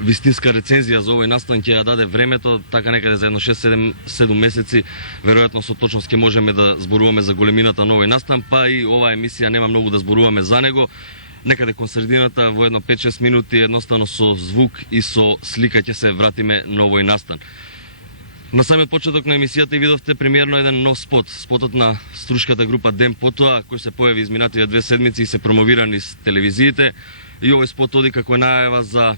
вистинска рецензија за овој настан ќе ја даде времето, така некаде за едно 6-7 месеци, веројатно со точност ќе можеме да зборуваме за големината на овој настан, па и оваа емисија нема многу да зборуваме за него. Некаде кон средината во едно 5-6 минути едноставно со звук и со слика ќе се вратиме на овој настан. На самиот почеток на емисијата и видовте премиерно еден нов спот, спотот на струшката група Ден потоа, кој се појави изминатите 2 седмици и се промовира низ телевизиите. И овој спот оди како најава за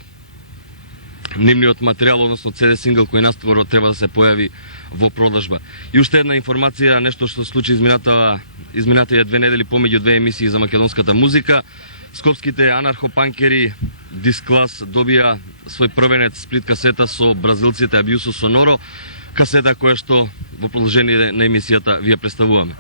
нивниот материјал, односно CD сингл кој наскоро треба да се појави во продажба. И уште една информација, нешто што се случи изминатите 2 недели помеѓу 2 емисии за македонската музика. Скопските анархопанкери Дисклас добија свој првенец сплит касета со бразилците Abuso Sonoro, касета која што во продолжение на емисијата ви ја представуваме.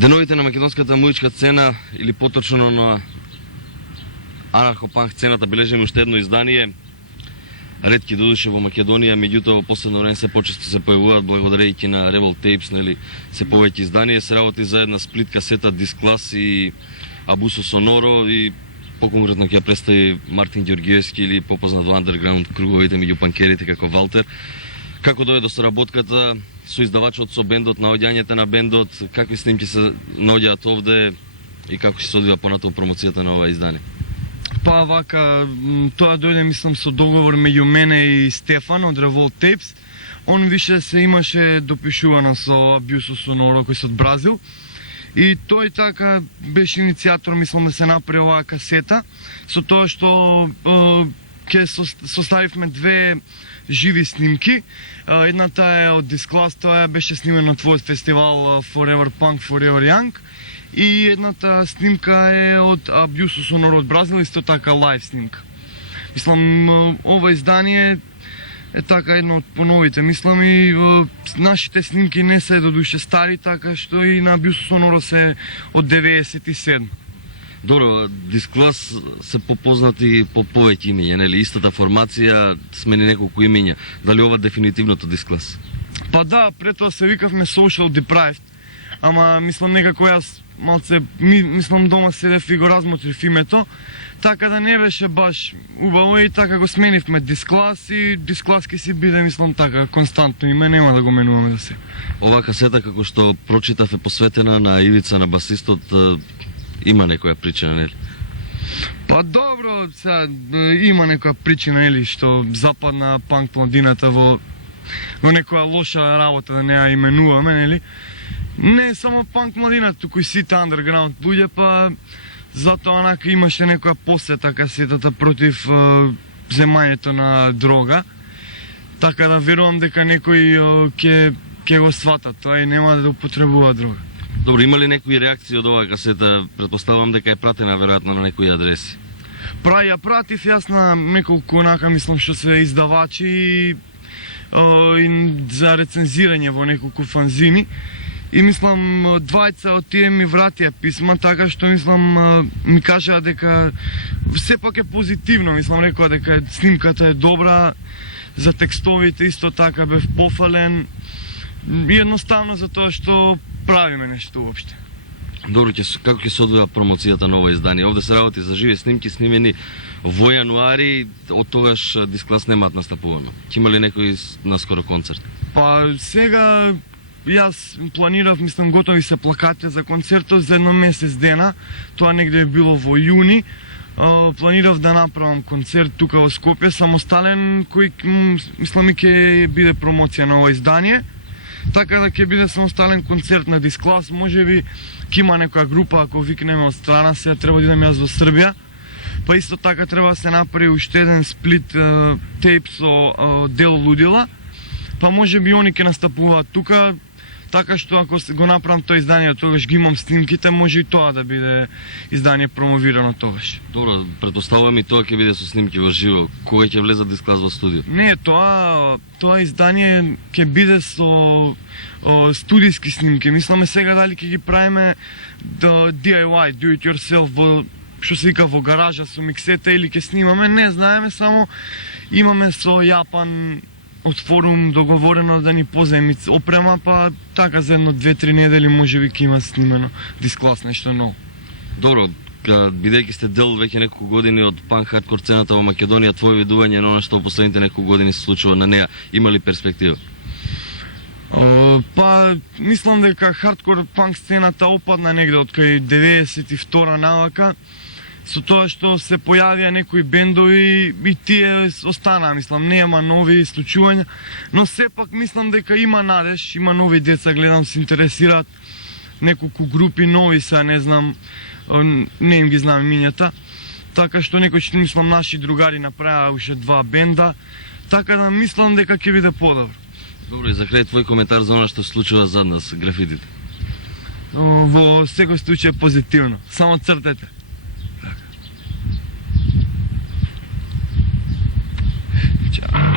Деновите на македонската музичка сцена, или поточно на анархопанк сцената, бележиме уште едно издание. Ретки додуше во Македонија, меѓутоа во последно време се почесто се појавуваат благодарејќи на Rebel Tapes, нели, се повеќе издание, се работи за една сплит касета Дисклас и Abuso Sonoro и поконкретно ќе ја представи Мартин Ѓорѓиевски, или попознат во андерграунд круговите меѓу панкерите како Валтер. Како дојде до соработката со издавачот, со бендот, наоѓањето на бендот, какви снимки се наоѓаат овде и како ќе се одвива понатаму промоцијата на ова издание? Па вака, тоа дојде, мислам, со договор меѓу мене и Стефан од Revolt Tapes. Он више се имаше допишувано со Abuso Sonoro кој се од Бразил. И тој така беше иницијатор, мислам, да се направи оваа касета, со тоа што ќе составивме 2 живи снимки. Едната е од Дисклас, тоа беше снимена на твојот фестивал Forever Punk, Forever Young. И едната снимка е од Abuso Sonoro од Бразил, исто така лайв снимка. Мислам, ова издание е така едно од поновите. Мислам и нашите снимки не се додуше стари, така што и на Abuso Sonoro се од 97. Добро, Дисклас се попознати по повеќе имиња, нели? Истата формација смени неколку имиња. Дали ова дефинитивното Дисклас? Па да, пред тоа се викавме Social Deprived, ама мислам некако јас малце, мислам дома седев и го размотрив името, така да не беше баш убаво и така го сменивме Дисклас и Дисклас ке си биде, мислам така, константно име, нема да го менуваме да се. Оваа касета, како што прочитав, е посветена на Ивица, на басистот. Има некоја причина, нели? Па добро, сега има некоја причина, нели, што западна панк младината во некоја лоша работа, да не ја именуваме, нели? Не само панк младината, туку и сите андерграунд луѓе, па затоа онака имаше некоја посета касетата против земањето на дрога. Така да верувам дека некој ќе го свата тоа и нема да употребува дрога. Добро, има ли некои реакции од оваа касета? Предпоставувам дека е пратена веројатно на некои адреси. Ја пратив јас на неколку онака, мислам, што се издавачи и за рецензирање во неколку фанзини. И мислам, двајца од тие ми вратија писма, така што мислам, ми кажаа дека сепак е позитивно, мислам, рекоа дека снимката е добра, за текстовите исто така бев пофален, и едноставно за тоа што правиме нешто уопште. Добро, како ќе се одвива промоцијата на ова издание? Овде се работи за живи снимки снимени во јануари, од тогаш Дисклас немаат настапувано. Ќе има ли некој наскоро концерт? Па сега Јас планирав, мислам, готови се плакати за концертот за едно месец дена. Тоа негде е било во јуни. Планирав да направам концерт тука во Скопје, самостален, кој мислам и ќе биде промоција на ова издание. Така да ќе биде самостален концерт на Дисклас, можеби ќе има некоја група, ако викнеме од страна, сега треба да идам јас во Србија. Па исто така треба да се направи уште еден сплит тейп со Дело Лудила. Па можеби они ќе настапуваат тука, така што ако го направам тоа издание, тогаш ги имам снимките, може и тоа да биде издание промовирано тогаш. Добро, претпоставувам и тоа ќе биде со снимки во живо. Кога ќе влезат Дисклас во студио? Не, тоа издание ќе биде со студиски снимки. Мисламе сега дали ќе ги правиме DIY, do it yourself, во што се вика во гаража со миксета или ќе снимаме, не знаеме, само имаме со Јапан од форум договорено да ни позаеми опрема, па така за едно 2-3 недели можеби ќе има снимено Дисклас, нешто ново. Добро, бидејќи сте дел веќе неколку години од панк хардкор сцената во Македонија, твое видување на она што во последните неколку години се случува на неа, има ли перспектива? Па, мислам дека хардкор панк сцената опадна негде од кај 92 навака, со тоа што се појавија некои бендови и тие останаа, мислам, нема нови случувања, но сепак мислам дека има надеж, има нови деца, гледам се интересираат, неколку групи нови се, не знам, не им ги знам имињата, така што некој што мислам наши другари направаа уште 2 бенда, така да мислам дека ќе биде подобро. Добро, и за крај твој коментар за она што се случува зад нас, графитите. Во секој случај позитивно, само цртете. Ciao.